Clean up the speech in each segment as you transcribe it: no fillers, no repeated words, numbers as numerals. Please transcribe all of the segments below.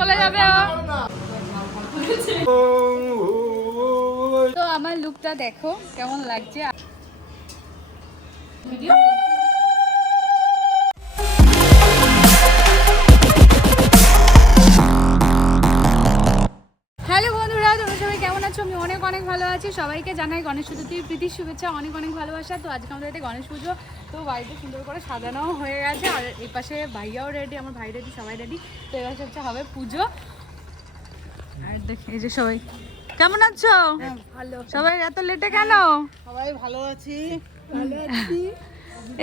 চলে যাবে। তো আমার লুকটা দেখো কেমন লাগছে। ভিডিও হ্যালো বন্ধুরা, তোমরা সবাই কেমন আছো? আমি অনেক অনেক ভালো আছি। সবাইকে জানাই গণেশ চতুর্থীর প্রীতির শুভেচ্ছা, অনেক অনেক ভালোবাসা। তো আজকে আমাদের এতে গণেশ পুজো, তো বাড়িতে সুন্দর করে সাজানো হয়ে গেছে। আর এই পাশে ভাইয়াও রেডি, আমার ভাই রেডি, সবাই রেডি। তো এবার হচ্ছে হবে পুজো। আর দেখি এই যে সবাই কেমন আছো? ভালো, সবাই এত লেটে কেন? সবাই ভালো আছি, ভালো আছি।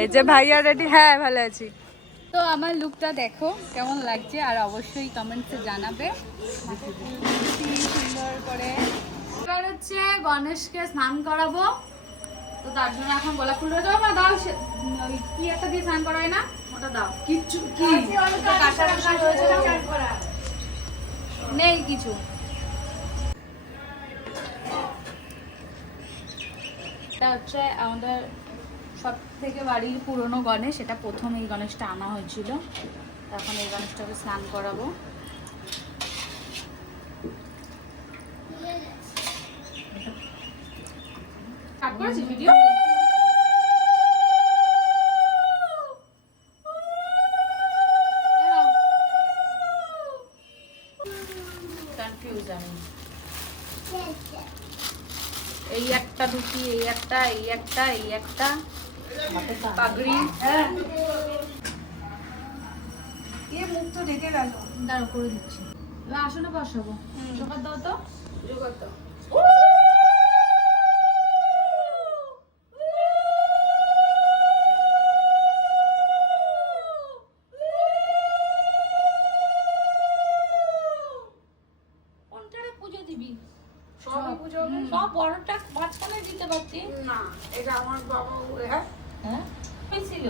এই যে ভাইয়া রেডি। হ্যাঁ ভালো আছি। তো আমার লুকটা দেখো কেমন লাগছে, আর অবশ্যই কমেন্টসে জানাবে। সুন্দর করে এবার হচ্ছে গণেশকে স্নান করাবো। তো তার জন্য এখন গোলাপ ফুল রয়েছে না, দাও ওই কি একটা দিয়ে স্নান করায় না, ওটা দাও। কিচ্ছু কি নেই কিছু। এটা হচ্ছে আমাদের সব থেকে বাড়ির পুরনো গণেশ। এটা প্রথম এই গণেশটা আনা হয়েছিল। এখন এই গণেশটাকে স্নান করাবো। ভিডিও কনফিউজ আমি। এই একটা ধুতি, এই একটা, এই একটা, এই একটা পাগড়ি। মুখ তো ঢেকে গেল। দাঁড়া করে দিচ্ছি। আসনে বসাবো। জোগাড় দাও তো, জোগাড় দাও। কোনটারে পুজো দিবি? সবই পুজো হবে। সব বড়টা মাঝখানে দিতে পারতি না, এটা আমার বাবা। হ্যাঁ, হ্যাঁ ছিল।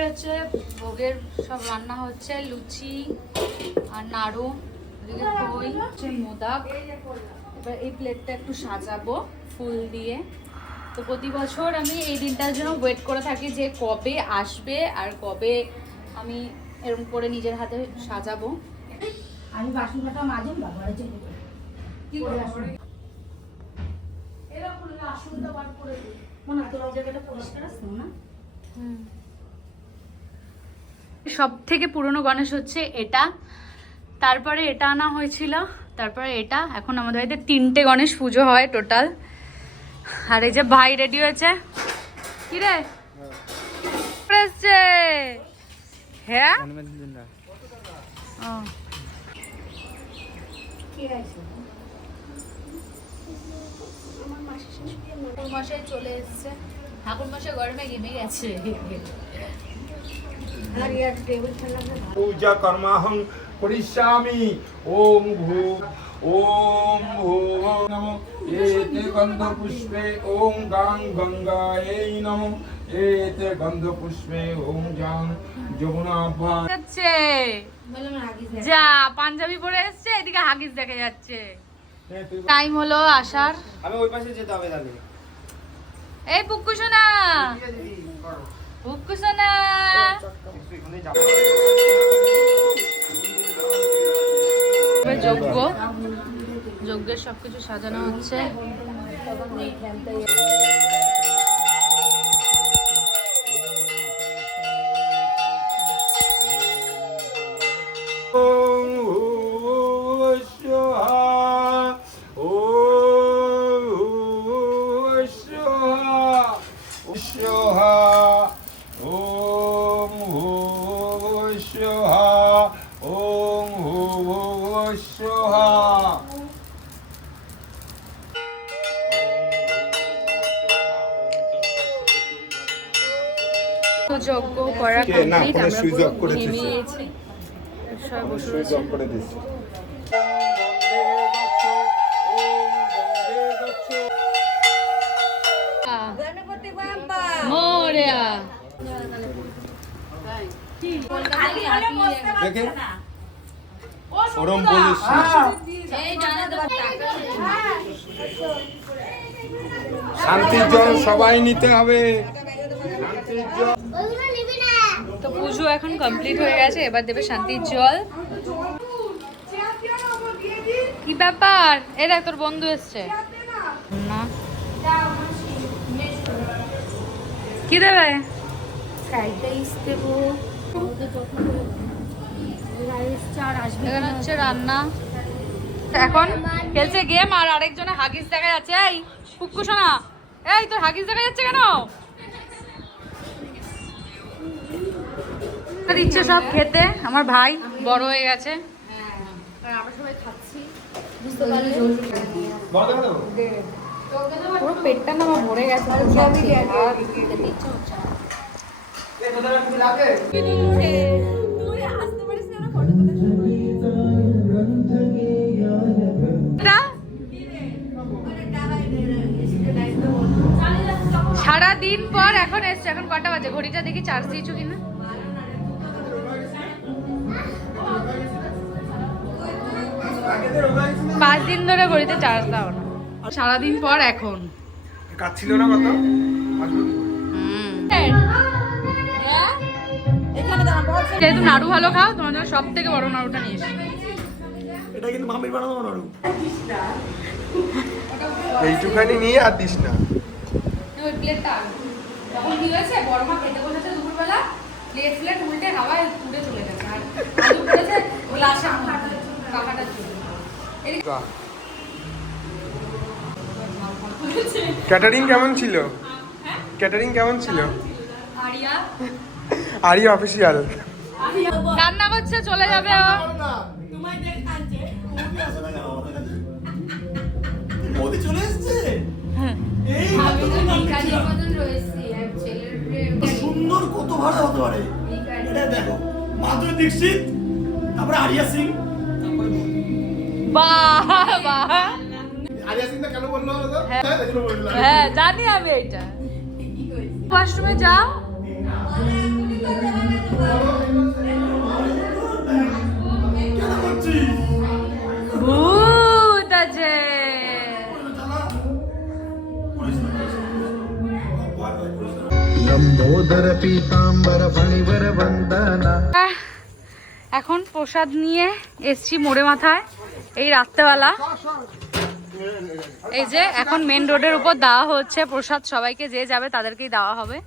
হচ্ছে ভোগের সব রান্না হচ্ছে, লুচি আর নাড়ু, এদিকে দই হচ্ছে, মোদক। এবার এই প্লেটটা একটু সাজাবো ফুল দিয়ে। তো প্রতি বছর আমি এই দিনটার জন্য ওয়েট করে থাকি যে কবে আসবে আর কবে আমি এরকম করে নিজের হাতে সাজাবো। আমি বাসনটা মাঝে বাবার চলে যাই। কি করে এরকম আসনটা বার করে দিই। মনে তোর জায়গাটা পরিষ্কার আছে না? সব থেকে পুরনো গণেশ হচ্ছে এটা, তারপরে এটা আনা হয়েছিল, তারপরে এটা। এখন আমাদের বাড়িতে 3টে গণেশ পুজো হয় টোটাল। আর এই যে ভাই রেডি হয়েছে। কি রে এসছে? হ্যাঁ ঠাকুর মশাই চলে এসছে। ঠাকুর মশাই গরমে ঘেমে গেছে। पूजा कर्माहं करिष्यामि। ओम भू नमो एते गंधपुष्पे ओम गां गंगायै नमो एते गंधपुष्पे ओम जां যমুনাভ্যা। যাচ্ছে যা পাঞ্জাবি পরে এসছে, এদিকে হাগিস দেখা যাচ্ছে। টাইম হলো আসার। আমি ওই পাশে যেতে হবে তাহলে। এই পুকুসোনা, পুকুসোনা। যজ্ঞ, যজ্ঞের সবকিছু সাজানো হচ্ছে। যজ্ঞ করা কমপ্লিট, আমরা পুরো নেমে গেছি। সবাই বসে রয়েছে। মোরিয়া দেখে ওরম বলিস শান্তির জল সবাই নিতে হবে। তো পুজো এখন কমপ্লিট হয়ে গেছে, এবার দেবে শান্তির জল। কি ব্যাপার? এই দেখ তোর বন্ধু এসছে না, কি দেবে? ফ্রাইড রাইস দেবো, এখানে হচ্ছে রান্না। এখন খেলছে গেম, আর আরেকজনে হাগিস দেখা যাচ্ছে। এই কুক্কু শোনা, এই তোর হাগিস দেখা যাচ্ছে কেন? দিচ্ছে সব খেতে। আমার ভাই বড় হয়ে গেছে, আমরা সবাই খাচ্ছি। পুরো পেটটা না আমার ভরে গেছে। সারাদিন পর এখন এসছে। এখন কটা বাজে? ঘড়িটা দেখি চার্জ দিয়েছো কিনা। পাঁচ দিন ধরে ঘড়িতে চার্জ দাও না, সারাদিন পর এখন কাচ্ছিল না কত যেহেতু নাড়ু ভালো খাও, তোমার জন্য সব থেকে বড় নাড়ুটা নিয়ে এসো। এটা কিন্তু মামির বানানো নাড়ু। এইটুখানি নিয়ে আর দিস না। ওই প্লেটটা তখন কি হয়েছে, বড় মা খেতে বসেছে দুপুরবেলা, প্লেট উল্টে হাওয়ায় উড়ে চলে গেছে, আর আলু পড়েছে গ্লাসে কাকাটা চলে। ক্যাটারিং কেমন ছিল? ক্যাটারিং কেমন ছিল? আরিয়া আরিয়া অফিসিয়াল রান্না করছে, চলে যাবে ও। মোদি চলে এসেছে। এই সুন্দর কত ভালো হতে পারে। এটা দেখো, মাধুরী দীক্ষিত, তারপরে আরিয়া সিং। বাহ বাহ, আরিয়া সিংটা কেন বললো বলো? হ্যাঁ জানি আমি এইটা। ওয়াশরুমে যাও। কেন করছিস? ভূত আছে। लंबोदर पीतांबर फणिवर वंदना। এখন প্রসাদ নিয়ে এসছি মোড়ে মাথায় এই রাত্রেবেলা। এই যে এখন মেন রোডের উপর দেওয়া হচ্ছে প্রসাদ, সবাইকে যে যাবে তাদেরকেই দেওয়া হবে।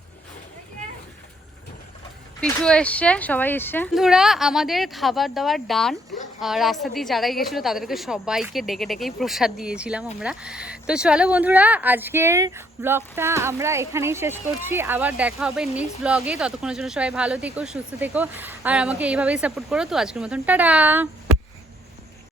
পিছু এসছে, সবাই এসছে। বন্ধুরা আমাদের খাবার দাবার ডান, রাস্তা দিয়ে যারাই গেছিলো তাদেরকে সবাইকে ডেকে ডেকেই প্রসাদ দিয়েছিলাম আমরা। তো চলো বন্ধুরা, আজকের ব্লগটা আমরা এখানেই শেষ করছি। আবার দেখা হবে নেক্সট ব্লগে। ততক্ষণের জন্য সবাই ভালো থেকো, সুস্থ থেকো, আর আমাকে এইভাবেই সাপোর্ট করো। তো আজকের মতন টাটা।